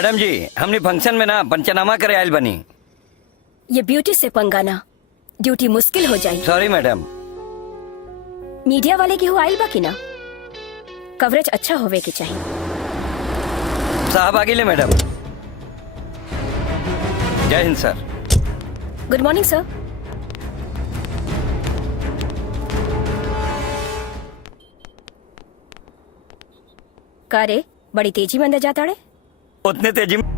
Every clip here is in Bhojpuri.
मैडम जी, हमने फंक्शन में ना पंचनामा करे आयल बनी। ये ब्यूटी से पंगाना ड्यूटी मुश्किल हो जाए। Sorry madam. मीडिया वाले की हो आइल बाकी ना, कवरेज अच्छा होवे के चाहिए। साहब आगे ले मैडम। जय हिंद सर। गुड मॉर्निंग सर। का रे, बड़ी तेजी में अंदर जाता रे? उतने तेजी में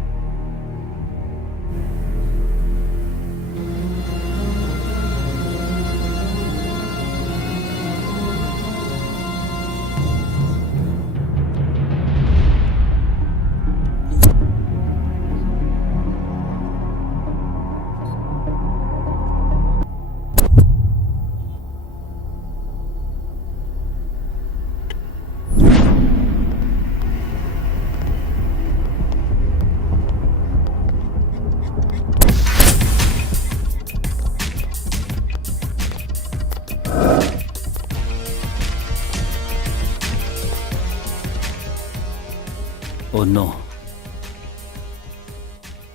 ओह नो,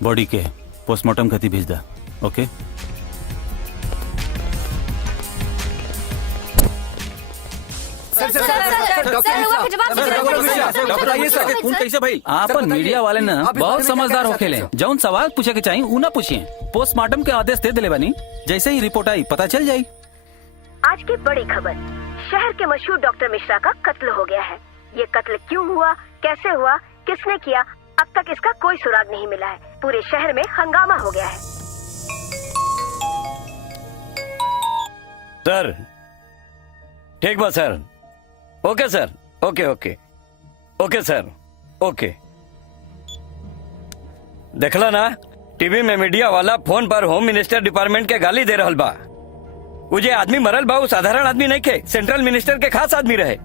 बॉडी के पोस्टमार्टम खाती भेज दा। ओके आप मीडिया वाले ना बहुत समझदार हो खेले। जौन सवाल पूछे के चाहिए ऊ ना पूछिए। पोस्टमार्टम के आदेश दे दिले बनी, जैसे ही रिपोर्ट आई पता चल जाये। आज की बड़ी खबर, शहर के मशहूर डॉक्टर मिश्रा का कत्ल हो गया है। ये कत्ल क्यों हुआ, कैसे हुआ, किसने किया, अब तक इसका कोई सुराग नहीं मिला है। पूरे शहर में हंगामा हो गया है। सर ठीक बा सर। ओके सर, ओके ओके ओके सर, ओके। देखला ना, टीवी में मीडिया वाला फोन पर होम मिनिस्टर डिपार्टमेंट के गाली दे रहल बा। वो जे आदमी मरल बा वो साधारण आदमी नहीं के, सेंट्रल मिनिस्टर के खास आदमी रहे।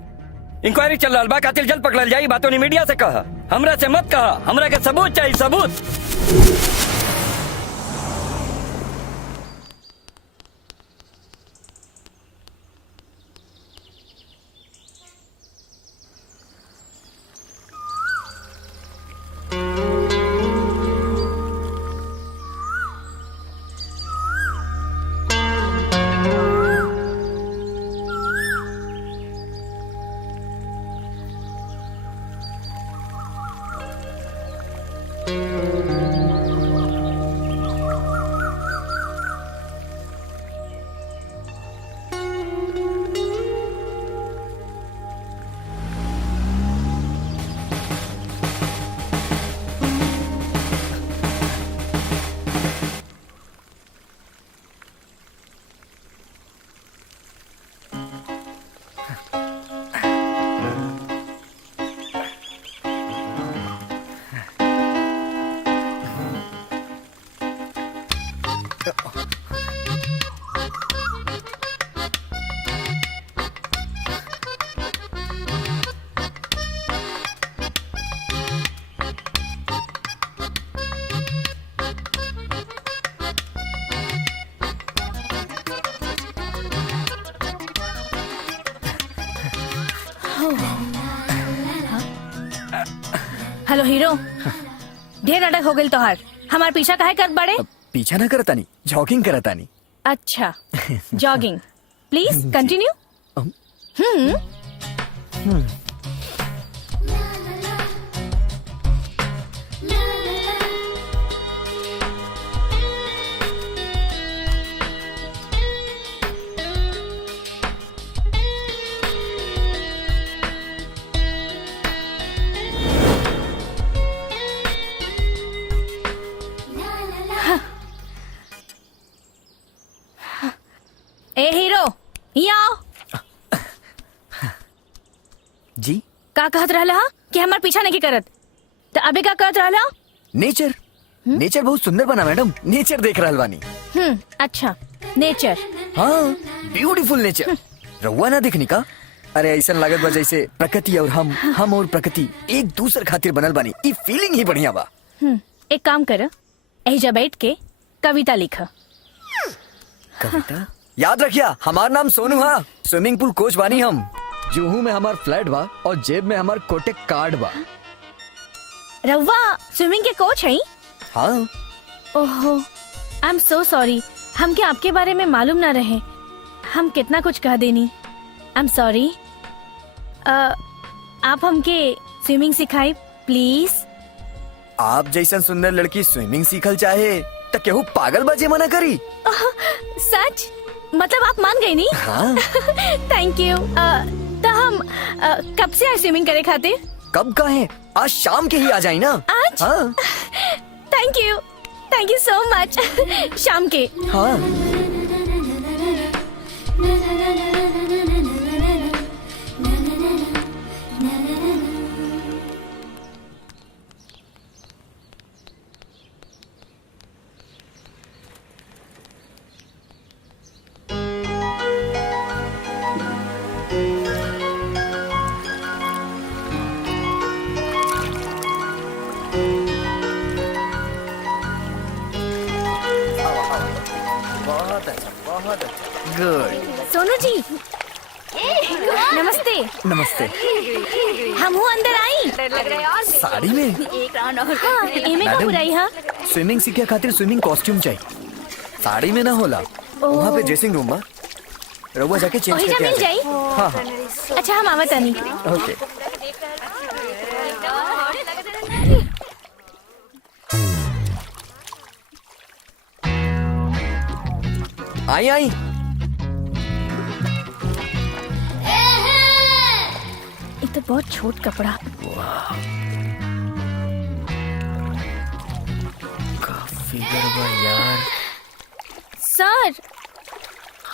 इंक्वायरी चल रहा बा, कातिल जल्द पकड़ल जाई। बातों ने मीडिया से कहा, हमरा से मत कहा। हमरा के सबूत चाहिए, सबूत। हेलो हीरो, ढेर नाटक हो गई तोहार। हमार पीछा काहे करत बाड़े? पीछा ना करतानी, जॉगिंग करतानी। अच्छा, jogging. Please continue. A hero, यहाँ आओ। जी का कहत रहला कि हमार पीछा नहीं करत, तो अबे का कहत रहला? नेचर नेचर बहुत सुंदर बना मैडम। नेचर देख रहल बानी। अच्छा, नेचर। हाँ, ब्यूटीफुल नेचर। रहुआ ना देखनी का? अरे ऐसा लागत बा जैसे प्रकृति और हम और प्रकृति एक दूसर खातिर बनल बानी। ये फीलिंग ही बढ़िया बा। एक काम कर, एहिजा बैठ के कविता लिखा। कविता? याद रखिया, हमार नाम सोनू हा। स्विमिंग पूल कोच बानी हम। जुहू में हमार फ्लैट बा और जेब में हमार कोटेक कार्ड बा। रउआ स्विमिंग के कोच हैं? हाँ ओहो, आई एम सो सॉरी। हमके आपके बारे में मालूम ना रहे। हम कितना कुछ कह देनी। I am sorry. आप हमके स्विमिंग सिखाई प्लीज। आप जैसन सुंदर लड़की स्विमिंग सीखल चाहे तो केहू पागल बाजे मना करी। सच? मतलब आप मान गई नी? हाँ। Thank you. तो हम कब से आए स्विमिंग करे खातिर? कब का है? आज शाम के ही आ जाए ना। आज? हाँ थैंक यू सो मच। शाम के। हाँ। बहुत अच्छा, बहुत अच्छा। गुड। सोनू जी नमस्ते। नमस्ते। हम हूँ अंदर आई। साड़ी में? हाँ, एमे का मैडम। बुराई है? स्विमिंग सीखे खातिर स्विमिंग कॉस्ट्यूम चाहिए। साड़ी में ना होला। वहाँ पे ड्रेसिंग रूम बा। रउआ जाके चेंज वही जा करके आ मिल जाए। जाई। हाँ हाँ। अच्छा हम आवत आनी। ओके। आई आई। ये तो बहुत छोट कपड़ा। फिगर बा यार। सर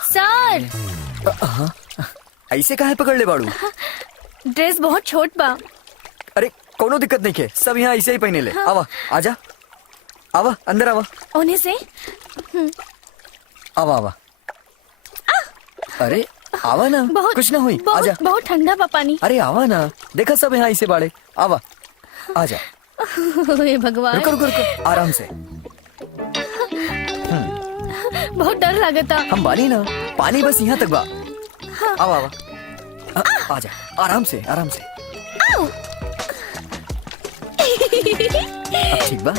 सर ऐसे काहे पकड़ ले बाड़ू? ड्रेस बहुत छोट बा। अरे कोनो दिक्कत नहीं है, सब यहाँ ऐसे ही पहने ले। आवा, आजा, आवा अंदर आवा, होने से आवा आवा। अरे आवा ना, बहुत कुछ ना हुई, आजा। बहुत ठंडा बा पानी। अरे आवा ना, देखा सब यहाँ ऐसे बाड़े। आवा, आजा। हे भगवान, रुको रुको रुको, आराम से। बहुत डर लगता। हम बानी ना, पानी बस यहाँ तक बा। आवा आवा, आजा, आराम से आराम से। अब ठीक बा।